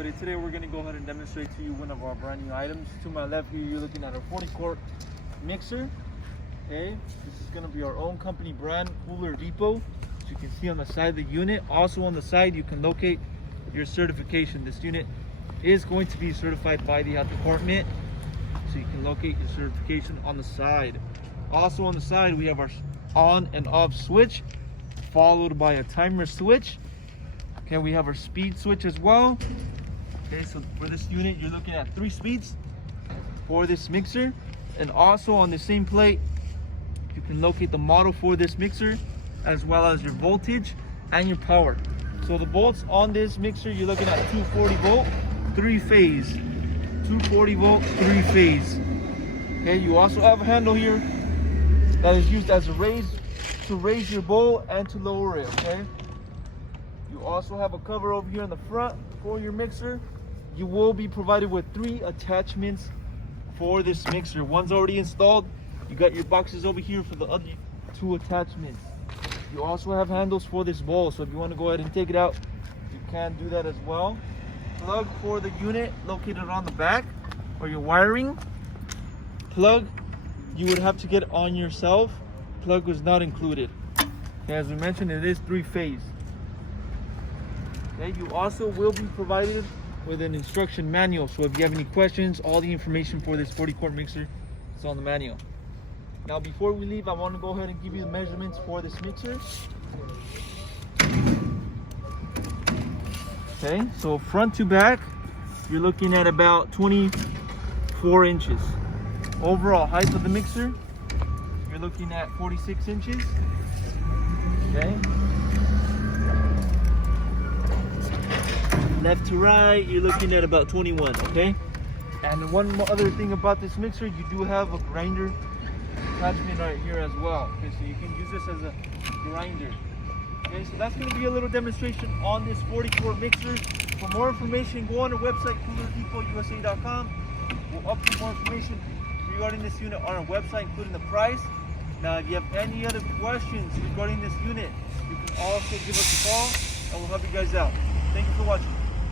everybody. Today we're going to go ahead and demonstrate to you one of our brand new items. To my left here, you're looking at our 40-quart mixer. Okay, this is going to be our own company brand cooler depot. As you can see on the side of the unit. Also on the side, you can locate your certification. This unit is going to be certified by the health department, so you can locate your certification on the side. Also on the side, we have our on and off switch, followed by a timer switch. Okay, we have our speed switch as well. Okay, so for this unit, you're looking at 3 speeds for this mixer. And also on the same plate, you can locate the model for this mixer, as well as your voltage and your power. So the volts on this mixer, you're looking at 240 volt, 3-phase. 240 volt, 3-phase. Okay, you also have a handle here that is used as a to raise your bowl and to lower it, okay? You also have a cover over here in the front for your mixer. You will be provided with 3 attachments for this mixer. One's already installed. You got your boxes over here for the other 2 attachments. You also have handles for this bowl, so if you want to go ahead and take it out, you can do that as well. Plug for the unit located on the back, or your wiring. Plug, you would have to get on yourself. Plug was not included. Okay, as we mentioned, it is 3-phase. Okay, you also will be provided with an instruction manual. So if you have any questions, all the information for this 40-quart mixer is on the manual. Now before we leave, I want to go ahead and give you the measurements for this mixer. Okay, so front to back, you're looking at about 24 inches. Overall height of the mixer, you're looking at 46 inches. Okay. Left to right, you're looking at about 21, okay? And one other thing about this mixer, you do have a grinder attachment right here as well. Okay, so you can use this as a grinder. Okay, so that's going to be a little demonstration on this 40-quart mixer. For more information, go on our website, coolerdepot.usa.com. We'll update more information regarding this unit on our website, including the price. Now, if you have any other questions regarding this unit, you can also give us a call and we'll help you guys out. Thank you for watching.